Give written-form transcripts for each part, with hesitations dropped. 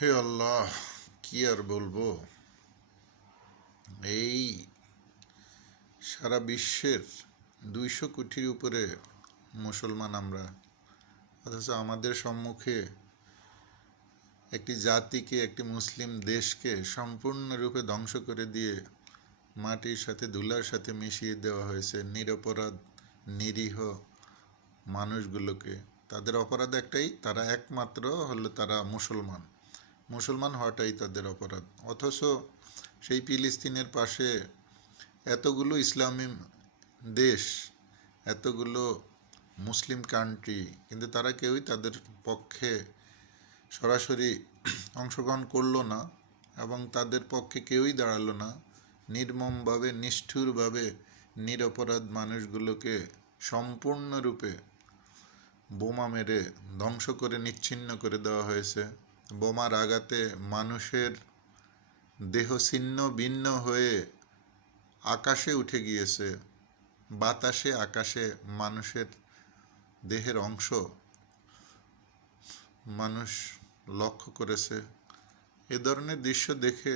হে আল্লাহ, কি আর বলবো। এই সারা বিশ্বের 200 কোটির উপরে মুসলমান আমরা, অথচ আমাদের সম্মুখে একটি জাতিকে, একটি মুসলিম দেশকে সম্পূর্ণরূপে ধ্বংস করে দিয়ে মাটির সাথে ধুলার সাথে মিশিয়ে দেওয়া হয়েছে নিরপরাধ নিরীহ মানুষগুলোকে। তাদের অপরাধ একটাই, তারা একমাত্র হলো তারা মুসলমান হওয়াটাই তাদের অপরাধ। অথচ সেই ফিলিস্তিনের পাশে এতগুলো ইসলামী দেশ, এতগুলো মুসলিম কান্ট্রি, কিন্তু তারা কেউই তাদের পক্ষে সরাসরি অংশগ্রহণ করলো না এবং তাদের পক্ষে কেউই দাঁড়ালো না। নির্মমভাবে, নিষ্ঠুরভাবে নিরপরাধ মানুষগুলোকে সম্পূর্ণরূপে বোমা মেরে ধ্বংস করে নিচ্ছিন্ন করে দেওয়া হয়েছে। বোমার আঘাতে মানুষের দেহ ছিন্ন ভিন্ন হয়ে আকাশে উঠে গিয়েছে। বাতাসে, আকাশে মানুষের দেহের অংশ মানুষ লক্ষ্য করেছে। এ ধরনের দৃশ্য দেখে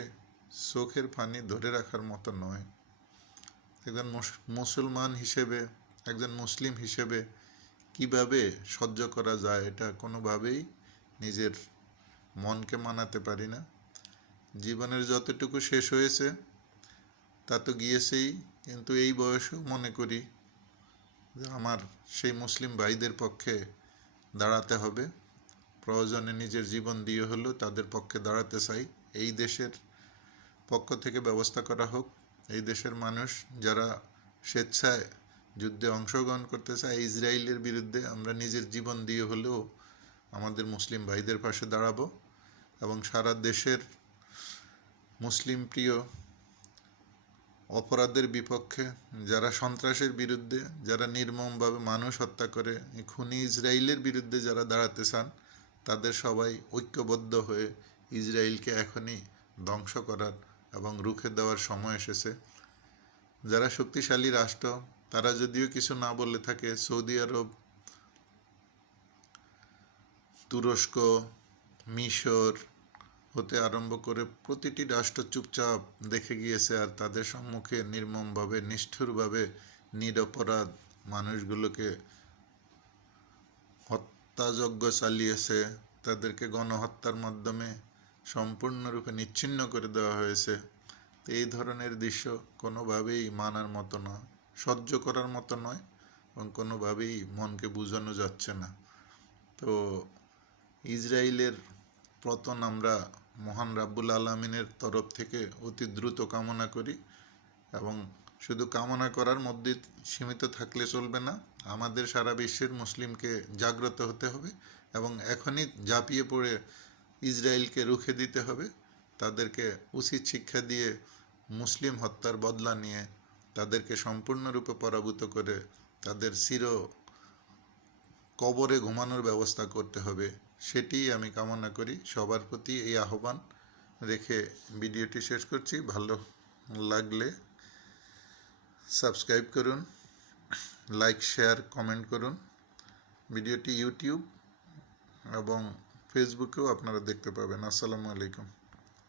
চোখের পানি ধরে রাখার মতো নয়। একজন মুসলমান হিসেবে, একজন মুসলিম হিসেবে কিভাবে সহ্য করা যায়, এটা কোনোভাবেই নিজের মনকে মানাতে পারি না। জীবনের যতটুকু শেষ হয়েছে তা তো গিয়েছেই, কিন্তু এই বয়সেও মনে করি যে আমার সেই মুসলিম ভাইদের পক্ষে দাঁড়াতে হবে। প্রয়োজনে নিজের জীবন দিয়ে হলেও তাদের পক্ষে দাঁড়াতে চাই। এই দেশের পক্ষ থেকে ব্যবস্থা করা হোক। এই দেশের মানুষ যারা স্বেচ্ছায় যুদ্ধে অংশগ্রহণ করতে চায় ইসরায়েলের বিরুদ্ধে, আমরা নিজের জীবন দিয়ে হলেও আমাদের মুসলিম ভাইদের পাশে দাঁড়াবো এবং সারা দেশের মুসলিম প্রিয় অপরাধের বিপক্ষে, যারা সন্ত্রাসের বিরুদ্ধে, যারা নির্মমভাবে মানুষ হত্যা করে, খুনি ইসরায়েলের বিরুদ্ধে যারা দাঁড়াতে চান, তাদের সবাই ঐক্যবদ্ধ হয়ে ইসরায়েলকে এখনই ধ্বংস করার এবং রুখে দেওয়ার সময় এসেছে। যারা শক্তিশালী রাষ্ট্র, তারা যদিও কিছু না বলে থাকে, সৌদি আরব, তুরস্ক, মিশর হতে আরম্ভ করে প্রতিটি রাষ্ট্র চুপচাপ দেখে গিয়েছে আর তাদের সম্মুখে নির্মমভাবে, নিষ্ঠুরভাবে নিরপরাধ মানুষগুলোকে হত্যাযজ্ঞ চালিয়েছে। তাদেরকে গণহত্যার মাধ্যমে সম্পূর্ণরূপে নিচ্ছিন্ন করে দেওয়া হয়েছে। এই ধরনের দৃশ্য কোনোভাবেই মানার মতো না, সহ্য করার মতো নয় এবং কোনোভাবেই মনকে বোঝানো যাচ্ছে না। তো ইসরায়েলের পতন আমরা মহান রাব্বুল আলামিনের তরফ থেকে অতি দ্রুত কামনা করি এবং শুধু কামনা করার মধ্যে সীমিত থাকলে চলবে না। আমাদের সারা বিশ্বের মুসলিমকে জাগ্রত হতে হবে এবং এখনই ঝাঁপিয়ে পড়ে ইসরায়েলকে রুখে দিতে হবে। তাদেরকে উচিত শিক্ষা দিয়ে মুসলিম হত্যার বদলা নিয়ে তাদেরকে সম্পূর্ণরূপে পরাভূত করে তাদের কবরে ঘুমানোর ব্যবস্থা করতে হবে। সেটিই আমি কামনা করি। সবার প্রতি এই আহ্বান রেখে ভিডিওটি শেষ করছি। ভালো লাগলে সাবস্ক্রাইব করুন, লাইক, শেয়ার, কমেন্ট করুন। ভিডিওটি ইউটিউব এবং ফেসবুকেও আপনারা দেখতে পাবেন। আসসালামু আলাইকুম।